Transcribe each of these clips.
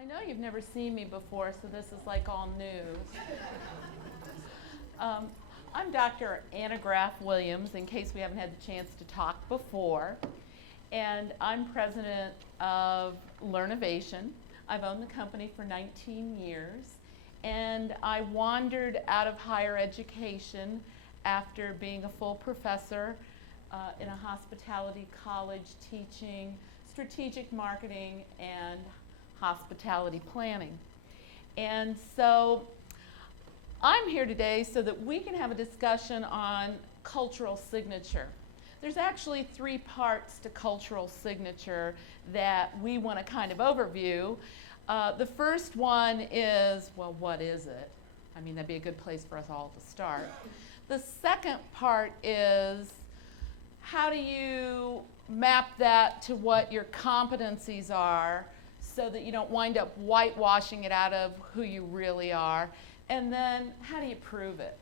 I know you've never seen me before, so this is like all news. I'm Dr. Anna Graf Williams, in case we haven't had the chance to talk before. And I'm president of Learnovation. I've owned the company for 19 years. And I wandered out of higher education after being a full professor in a hospitality college teaching strategic marketing and hospitality planning. And so I'm here today so that we can have a discussion on cultural signature. There's actually 3 parts to cultural signature that we want to kind of overview. The first one is, well, what is it? I mean, that'd be a good place for us all to start. The second part is, how do you map that to what your competencies are so that you don't wind up whitewashing it out of who you really are? And then, how do you prove it?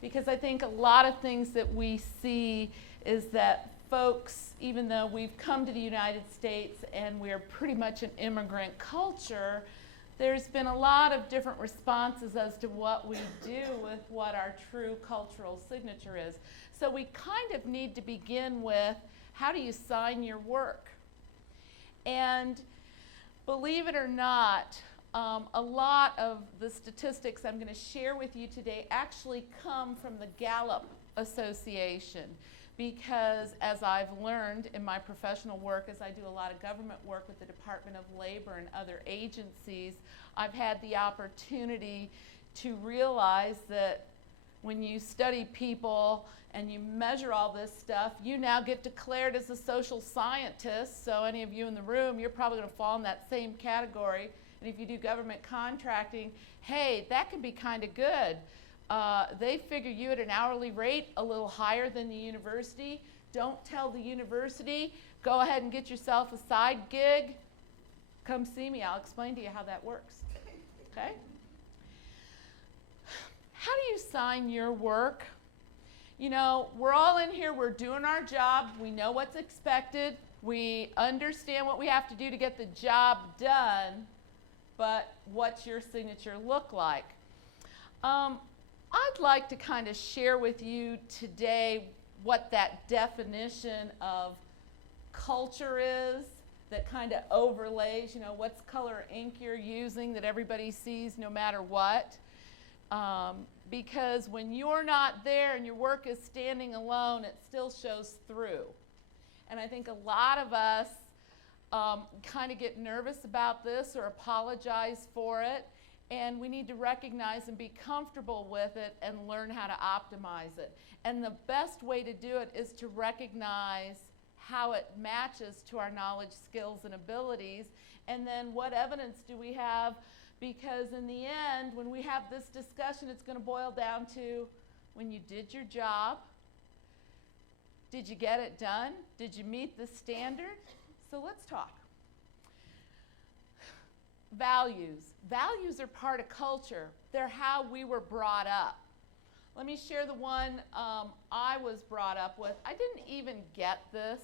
Because I think a lot of things that we see is that folks, even though we've come to the United States and we're pretty much an immigrant culture, there's been a lot of different responses as to what we do with what our true cultural signature is. So we kind of need to begin with, how do you sign your work? And believe it or not, a lot of the statistics I'm going to share with you today actually come from the Gallup Association, because as I've learned in my professional work, as I do a lot of government work with the Department of Labor and other agencies, I've had the opportunity to realize that when you study people and you measure all this stuff, you now get declared as a social scientist. So any of you in the room, you're probably going to fall in that same category. And if you do government contracting, hey, that can be kind of good. They figure you at an hourly rate a little higher than the university. Don't tell the university. Go ahead and get yourself a side gig. Come see me. I'll explain to you how that works. Okay? How do you sign your work? You know, we're all in here. We're doing our job. We know what's expected. We understand what we have to do to get the job done. But what's your signature look like? I'd like to kind of share with you today what that definition of culture is that kind of overlays, you know, what's color ink you're using that everybody sees no matter what. Because when you're not there and your work is standing alone, it still shows through. And I think a lot of us kind of get nervous about this or apologize for it. And we need to recognize and be comfortable with it and learn how to optimize it. And the best way to do it is to recognize how it matches to our knowledge, skills, and abilities. And then what evidence do we have? Because in the end, when we have this discussion, it's going to boil down to, when you did your job, did you get it done? Did you meet the standard? So let's talk. Values. Values are part of culture. They're how we were brought up. Let me share the one I was brought up with. I didn't even get this.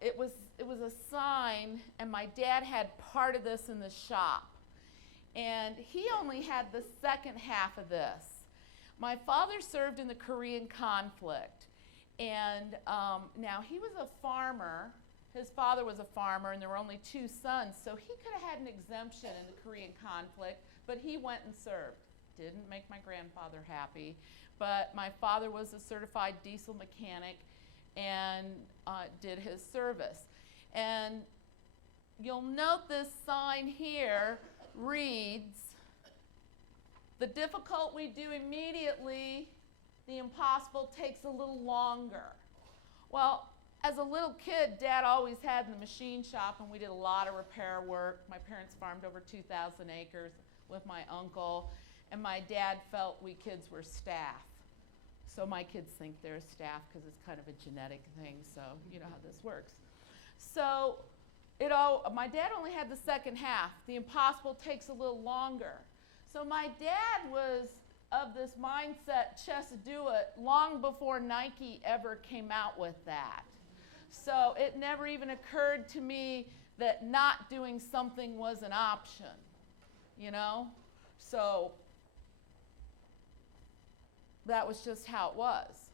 It was a sign, and my dad had part of this in the shop. And he only had the second half of this. My father served in the Korean conflict. And now he was a farmer. His father was a farmer, and there were only 2 sons, so he could have had an exemption in the Korean conflict, but he went and served. Didn't make my grandfather happy, but my father was a certified diesel mechanic and did his service. And you'll note this sign here reads, "The difficult we do immediately, the impossible takes a little longer." Well, as a little kid, Dad always had in the machine shop, and we did a lot of repair work. My parents farmed over 2,000 acres with my uncle, and my dad felt we kids were staff. So my kids think they're staff because it's kind of a genetic thing, so you know how this works. So my dad only had the second half. The impossible takes a little longer. So my dad was of this mindset, just do it, long before Nike ever came out with that. So it never even occurred to me that not doing something was an option, you know? So that was just how it was.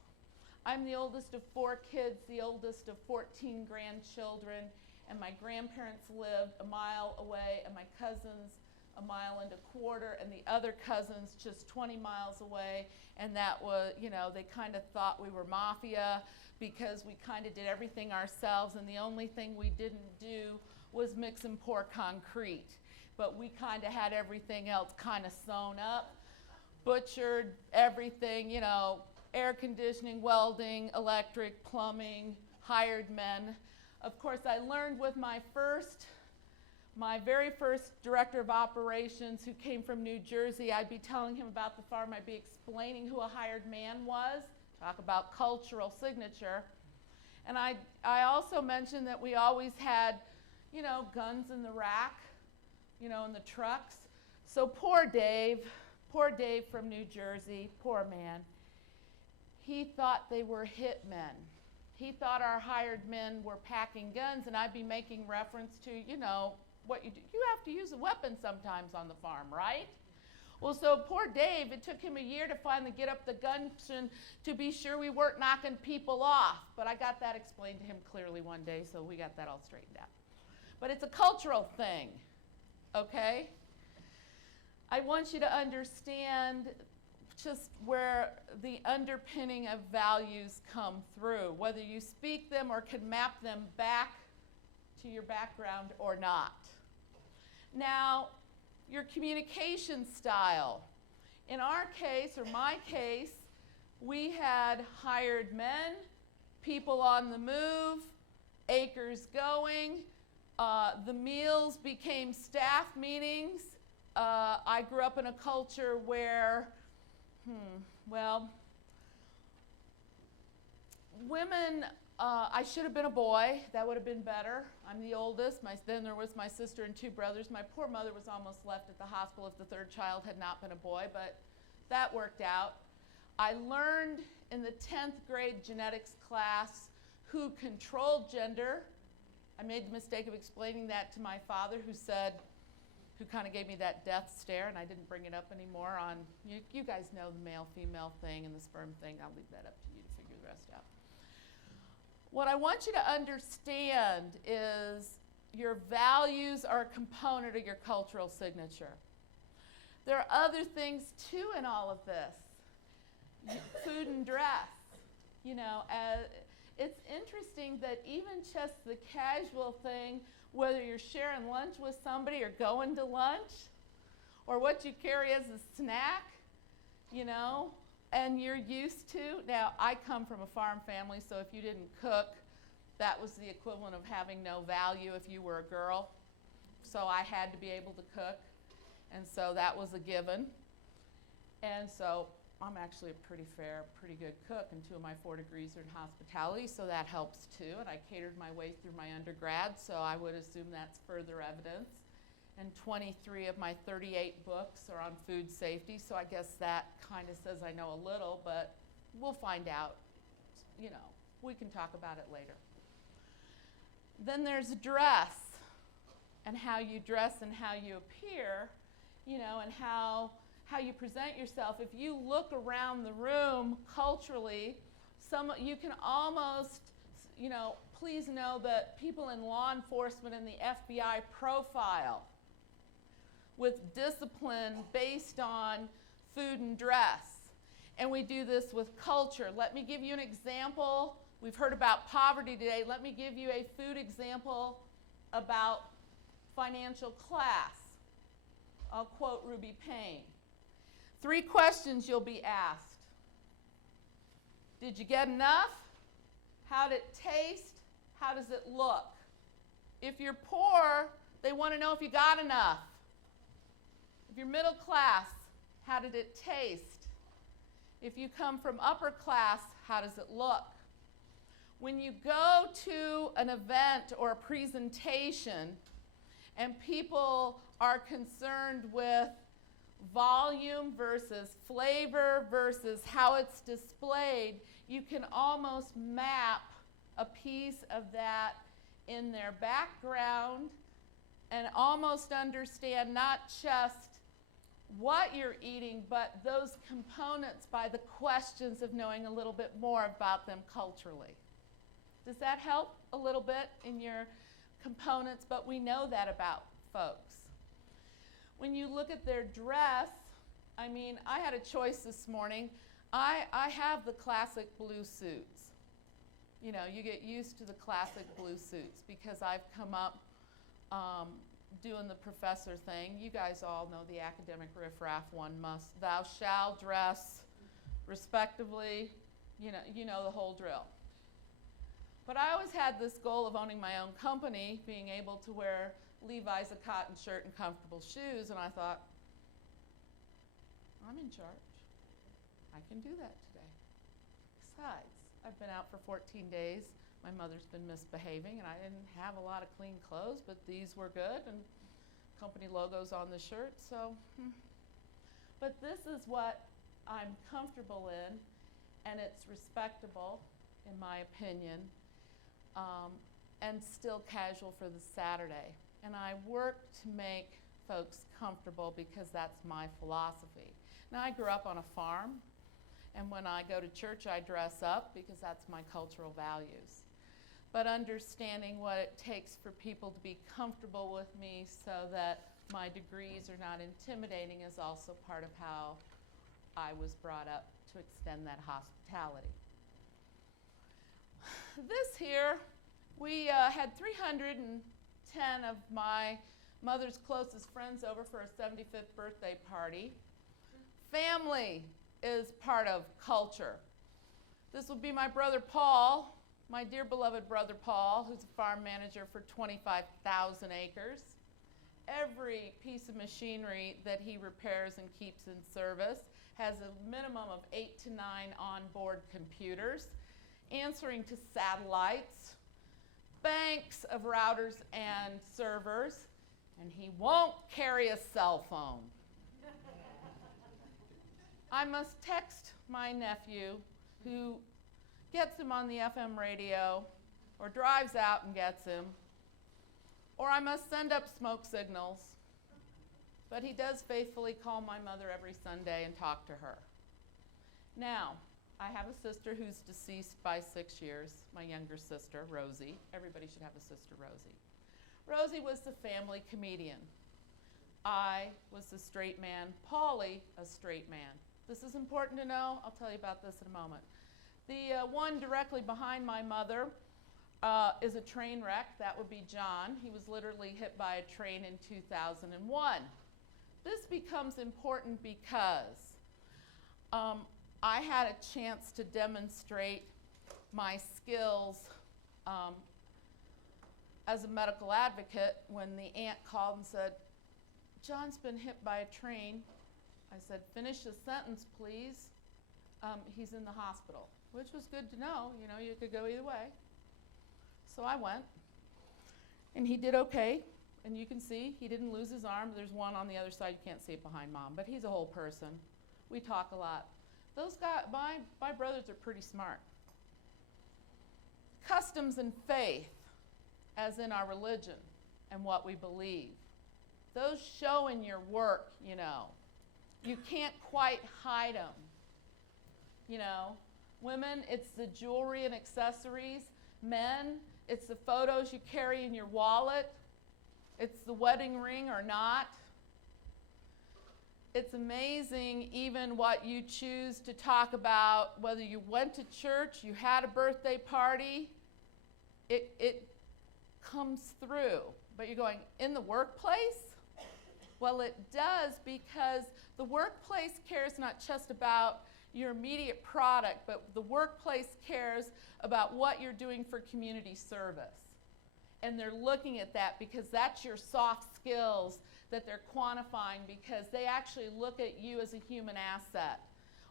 I'm the oldest of 4 kids, the oldest of 14 grandchildren, and my grandparents lived a mile away, and my cousins a mile and a quarter, and the other cousins just 20 miles away. And that was, you know, they kind of thought we were mafia because we kind of did everything ourselves, and the only thing we didn't do was mix and pour concrete. But we kind of had everything else kind of sewn up, butchered everything, you know, air conditioning, welding, electric, plumbing, hired men. Of course, I learned with my very first director of operations, who came from New Jersey. I'd be telling him about the farm. I'd be explaining who a hired man was. Talk about cultural signature. And I also mentioned that we always had, you know, guns in the rack, you know, in the trucks. So poor Dave from New Jersey, poor man. He thought they were hitmen. He thought our hired men were packing guns, and I'd be making reference to, you know, what you do. You have to use a weapon sometimes on the farm, right? Well, so poor Dave, it took him a year to finally get up the gumption to be sure we weren't knocking people off. But I got that explained to him clearly one day, so we got that all straightened out. But it's a cultural thing, okay? I want you to understand just where the underpinning of values come through, whether you speak them or can map them back to your background or not. Now, your communication style. In our case, or my case, we had hired men, people on the move, acres going. The meals became staff meetings. I grew up in a culture where, women, I should have been a boy. That would have been better. I'm the oldest. Then there was my sister and 2 brothers. My poor mother was almost left at the hospital if the 3rd child had not been a boy, but that worked out. I learned in the 10th grade genetics class who controlled gender. I made the mistake of explaining that to my father, who kind of gave me that death stare, and I didn't bring it up anymore on, you guys know the male-female thing and the sperm thing. I'll leave that up to you to figure the rest out. What I want you to understand is your values are a component of your cultural signature. There are other things too in all of this. Food and dress. You know, it's interesting that even just the casual thing, whether you're sharing lunch with somebody or going to lunch, or what you carry as a snack, you know, and you're used to. Now, I come from a farm family, so if you didn't cook, that was the equivalent of having no value if you were a girl. So I had to be able to cook, and so that was a given. And so I'm actually a pretty good cook, and 2 of my 4 degrees are in hospitality, so that helps too. And I catered my way through my undergrad, so I would assume that's further evidence. And 23 of my 38 books are on food safety, so I guess that kind of says I know a little, but we'll find out. You know, we can talk about it later. Then there's dress, and how you dress and how you appear, you know, and how you present yourself. If you look around the room culturally, you can almost, you know, please know that people in law enforcement and the FBI profile with discipline based on food and dress. And we do this with culture. Let me give you an example. We've heard about poverty today. Let me give you a food example about financial class. I'll quote Ruby Payne. 3 questions you'll be asked. Did you get enough? How did it taste? How does it look? If you're poor, they want to know if you got enough. If you're middle class, how did it taste? If you come from upper class, how does it look? When you go to an event or a presentation and people are concerned with volume versus flavor versus how it's displayed, you can almost map a piece of that in their background and almost understand not just what you're eating, but those components by the questions of knowing a little bit more about them culturally. Does that help a little bit in your components? But we know that about folks. When you look at their dress, I mean, I had a choice this morning. I have the classic blue suits. You know, you get used to the classic blue suits because I've come up doing the professor thing. You guys all know the academic riffraff one must, thou shalt dress respectably, you know the whole drill. But I always had this goal of owning my own company, being able to wear Levi's, a cotton shirt, and comfortable shoes, and I thought, I'm in charge. I can do that today. Besides, I've been out for 14 days. My mother's been misbehaving, and I didn't have a lot of clean clothes, but these were good, and company logos on the shirt, so. But this is what I'm comfortable in, and it's respectable, in my opinion, and still casual for the Saturday. And I work to make folks comfortable because that's my philosophy. Now, I grew up on a farm, and when I go to church, I dress up because that's my cultural values. But understanding what it takes for people to be comfortable with me so that my degrees are not intimidating is also part of how I was brought up to extend that hospitality. This here, we had 310 of my mother's closest friends over for a 75th birthday party. Family is part of culture. This would be my brother Paul, my dear beloved brother Paul, who's a farm manager for 25,000 acres. Every piece of machinery that he repairs and keeps in service has a minimum of 8 to 9 onboard computers, answering to satellites, banks of routers and servers, and he won't carry a cell phone. I must text my nephew, who gets him on the FM radio, or drives out and gets him, or I must send up smoke signals. But he does faithfully call my mother every Sunday and talk to her. Now, I have a sister who's deceased by 6 years, my younger sister, Rosie. Everybody should have a sister, Rosie. Rosie was the family comedian. I was the straight man, Paulie, a straight man. This is important to know. I'll tell you about this in a moment. The one directly behind my mother is a train wreck. That would be John. He was literally hit by a train in 2001. This becomes important because I had a chance to demonstrate my skills as a medical advocate when the aunt called and said, John's been hit by a train. I said, finish the sentence, please. He's in the hospital, which was good to know. You know, you could go either way. So I went, and he did okay. And you can see he didn't lose his arm. There's one on the other side. You can't see it behind Mom, but he's a whole person. We talk a lot. Those guys, my brothers are pretty smart. Customs and faith, as in our religion and what we believe, those show in your work, you know. You can't quite hide them. You know, women, it's the jewelry and accessories. Men, it's the photos you carry in your wallet. It's the wedding ring or not. It's amazing even what you choose to talk about, whether you went to church, you had a birthday party, it comes through. But you're going, in the workplace? Well, it does, because the workplace cares not just about your immediate product, but the workplace cares about what you're doing for community service. And they're looking at that because that's your soft skills that they're quantifying, because they actually look at you as a human asset.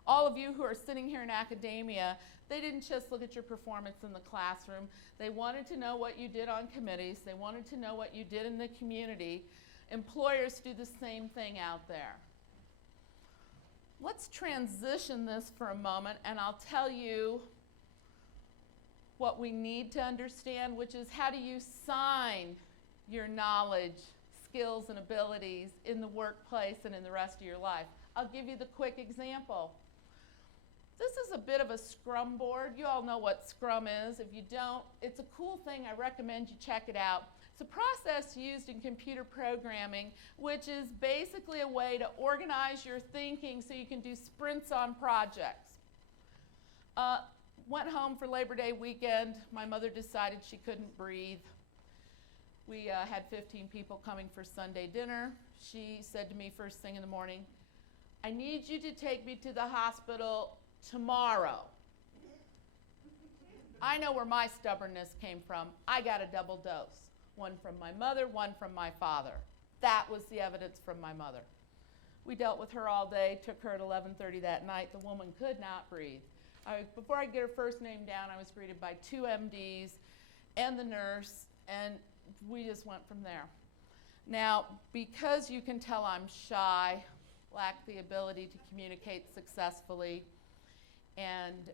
All of you who are sitting here in academia, they didn't just look at your performance in the classroom. They wanted to know what you did on committees. They wanted to know what you did in the community. Employers do the same thing out there. Let's transition this for a moment, and I'll tell you what we need to understand, which is how do you sign your knowledge, skills, and abilities in the workplace and in the rest of your life. I'll give you the quick example. This is a bit of a Scrum board. You all know what Scrum is. If you don't, it's a cool thing. I recommend you check it out. It's a process used in computer programming, which is basically a way to organize your thinking so you can do sprints on projects. Went home for Labor Day weekend. My mother decided she couldn't breathe. We had 15 people coming for Sunday dinner. She said to me first thing in the morning, I need you to take me to the hospital tomorrow. I know where my stubbornness came from. I got a double dose. One from my mother, one from my father. That was the evidence from my mother. We dealt with her all day, took her at 11:30 that night. The woman could not breathe. Before I get her first name down, I was greeted by 2 MDs and the nurse, and we just went from there. Now, because you can tell I'm shy, lack the ability to communicate successfully, and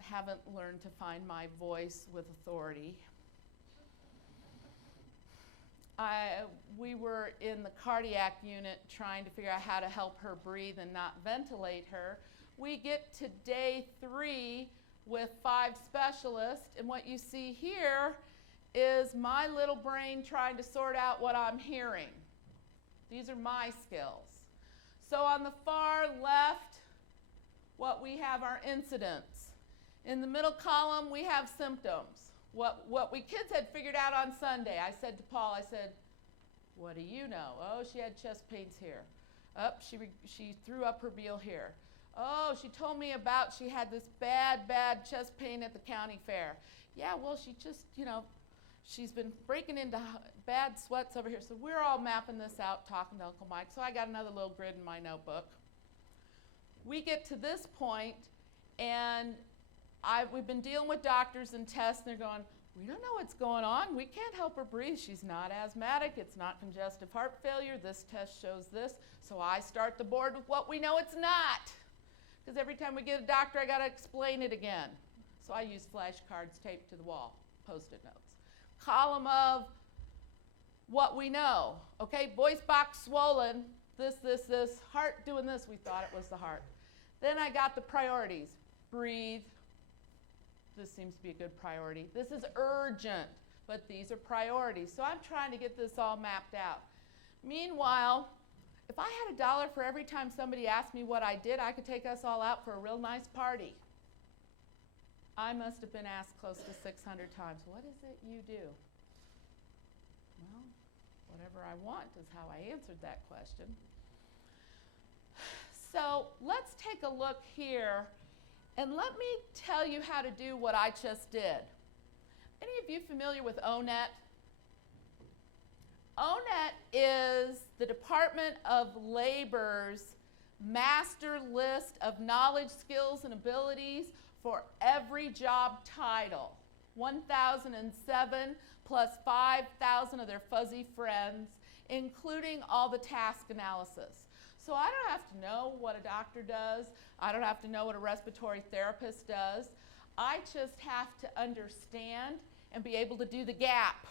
haven't learned to find my voice with authority, we were in the cardiac unit trying to figure out how to help her breathe and not ventilate her. We get to day 3 with 5 specialists, and what you see here is my little brain trying to sort out what I'm hearing. These are my skills. So on the far left, what we have are incidents. In the middle column, we have symptoms. What we kids had figured out on Sunday. I said to Paul, I said, what do you know? Oh, she had chest pains here. Oh, she threw up her meal here. Oh, she told me about she had this bad chest pain at the county fair. Yeah, well, she just, she's been breaking into bad sweats over here. So we're all mapping this out, talking to Uncle Mike. So I got another little grid in my notebook. We get to this point, and we've been dealing with doctors and tests, and they're going, we don't know what's going on. We can't help her breathe. She's not asthmatic. It's not congestive heart failure. This test shows this. So I start the board with what we know it's not. Because every time we get a doctor, I got to explain it again. So I use flashcards taped to the wall, Post-it notes. Column of what we know. Okay, voice box swollen, this, heart doing this. We thought it was the heart. Then I got the priorities. Breathe. This seems to be a good priority. This is urgent, but these are priorities. So I'm trying to get this all mapped out. Meanwhile, if I had $1 for every time somebody asked me what I did, I could take us all out for a real nice party. I must have been asked close to 600 times, what is it you do? Well, whatever I want is how I answered that question. So let's take a look here, and let me tell you how to do what I just did. Any of you familiar with ONET? ONET is the Department of Labor's master list of knowledge, skills, and abilities for every job title. 1,007 plus 5,000 of their fuzzy friends, including all the task analysis. So I don't have to know what a doctor does. I don't have to know what a respiratory therapist does. I just have to understand and be able to do the gap.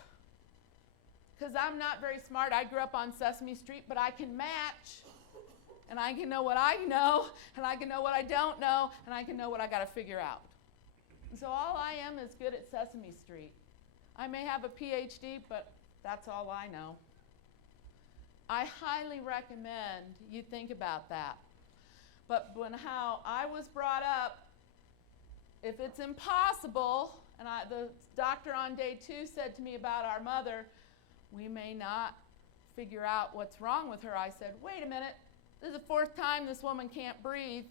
Because I'm not very smart. I grew up on Sesame Street, but I can match. And I can know what I know, and I can know what I don't know, and I can know what I got to figure out. And so all I am is good at Sesame Street. I may have a PhD, but that's all I know. I highly recommend you think about that. But how I was brought up, if it's impossible, and the doctor on day 2 said to me about our mother, we may not figure out what's wrong with her. I said, wait a minute, this is the 4th time this woman can't breathe.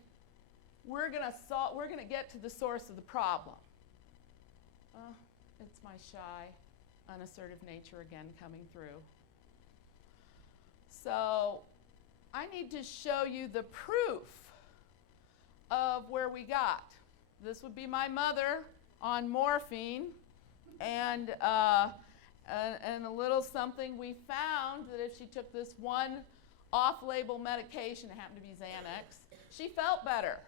We're gonna get to the source of the problem. It's my shy, unassertive nature again coming through. So I need to show you the proof of where we got. This would be my mother on morphine, and a little something we found that if she took this one off-label medication, it happened to be Xanax, she felt better.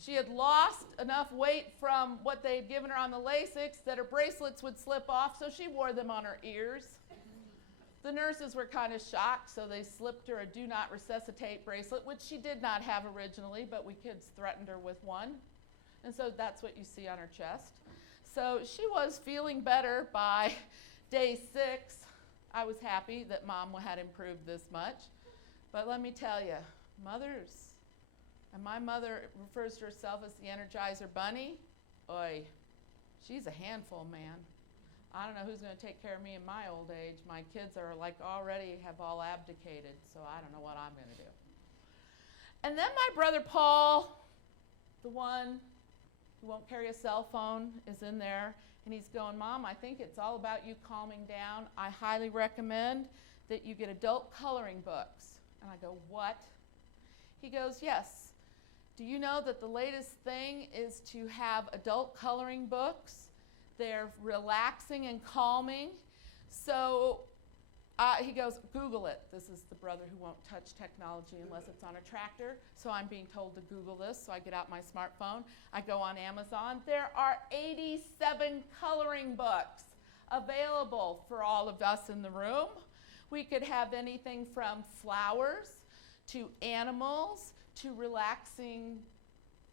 She had lost enough weight from what they had given her on the Lasix that her bracelets would slip off, so she wore them on her ears. The nurses were kind of shocked, so they slipped her a do not resuscitate bracelet, which she did not have originally, but we kids threatened her with one. And so that's what you see on her chest. So she was feeling better by day 6. I was happy that Mom had improved this much. But let me tell you, mothers, and my mother refers to herself as the Energizer Bunny. Oy, she's a handful, man. I don't know who's going to take care of me in my old age. My kids are like already have all abdicated, so I don't know what I'm going to do. And then my brother Paul, the one who won't carry a cell phone, is in there, and he's going, Mom, I think it's all about you calming down. I highly recommend that you get adult coloring books. And I go, what? He goes, yes. Do you know that the latest thing is to have adult coloring books? They're relaxing and calming. So he goes, Google it. This is the brother who won't touch technology unless it's on a tractor. So I'm being told to Google this. So I get out my smartphone. I go on Amazon. There are 87 coloring books available for all of us in the room. We could have anything from flowers to animals to relaxing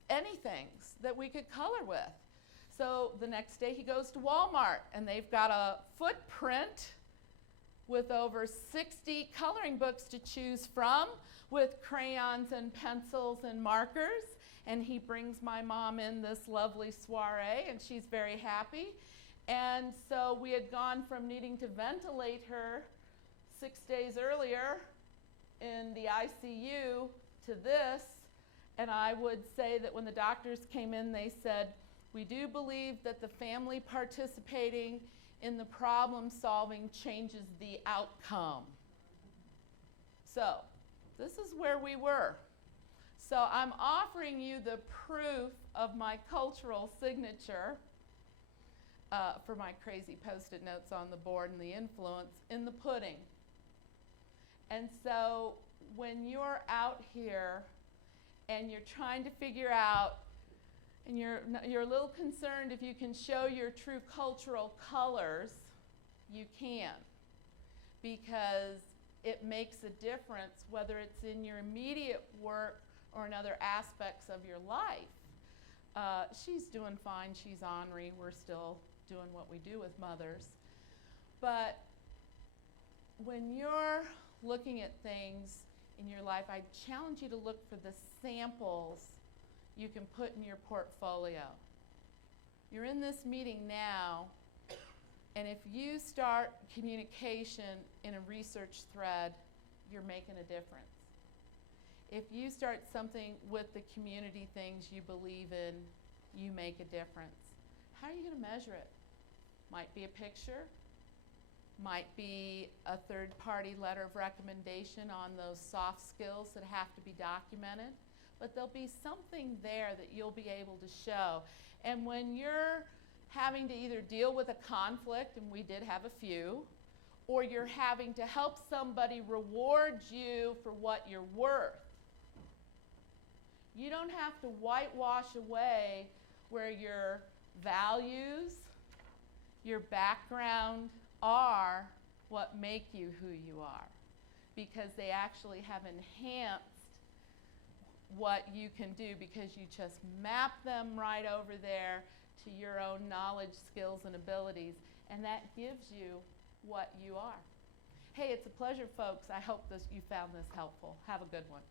anything that we could color with. So the next day he goes to Walmart, and they've got a footprint with over 60 coloring books to choose from, with crayons and pencils and markers. And he brings my mom in this lovely soiree, and she's very happy. And so we had gone from needing to ventilate her 6 days earlier in the ICU to this. And I would say that when the doctors came in, they said, we do believe that the family participating in the problem solving changes the outcome. So this is where we were. So I'm offering you the proof of my cultural signature for my crazy Post-it notes on the board and the influence in the pudding. And so when you're out here and you're trying to figure out, and you're a little concerned if you can show your true cultural colors, you can. Because it makes a difference whether it's in your immediate work or in other aspects of your life. She's doing fine, she's ornery, we're still doing what we do with mothers. But when you're looking at things in your life, I challenge you to look for the samples you can put in your portfolio. You're in this meeting now, and if you start communication in a research thread, you're making a difference. If you start something with the community things you believe in, you make a difference. How are you going to measure it? Might be a picture, might be a third-party letter of recommendation on those soft skills that have to be documented. But there'll be something there that you'll be able to show. And when you're having to either deal with a conflict, and we did have a few, or you're having to help somebody reward you for what you're worth, you don't have to whitewash away where your values, your background are what make you who you are, because they actually have enhanced what you can do, because you just map them right over there to your own knowledge, skills, and abilities, and that gives you what you are. Hey, it's a pleasure, folks. I hope you found this helpful. Have a good one.